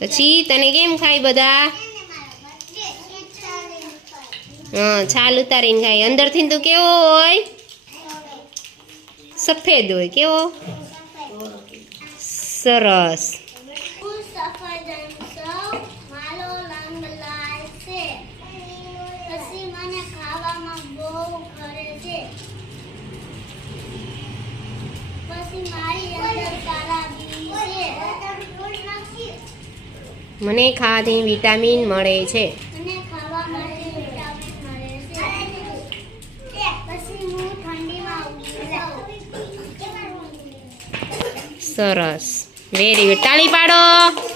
પછી તને કેમ ખાય બધા? હા, છાલ ઉતારીને ખાય. અંદરથી તો કેવો હોય? સફેદ હોય. કેવો? સરસ. મને ખાવાથી વિટામિન મળે છે. સરસ. વેરી ગુડ તાળી પાડો.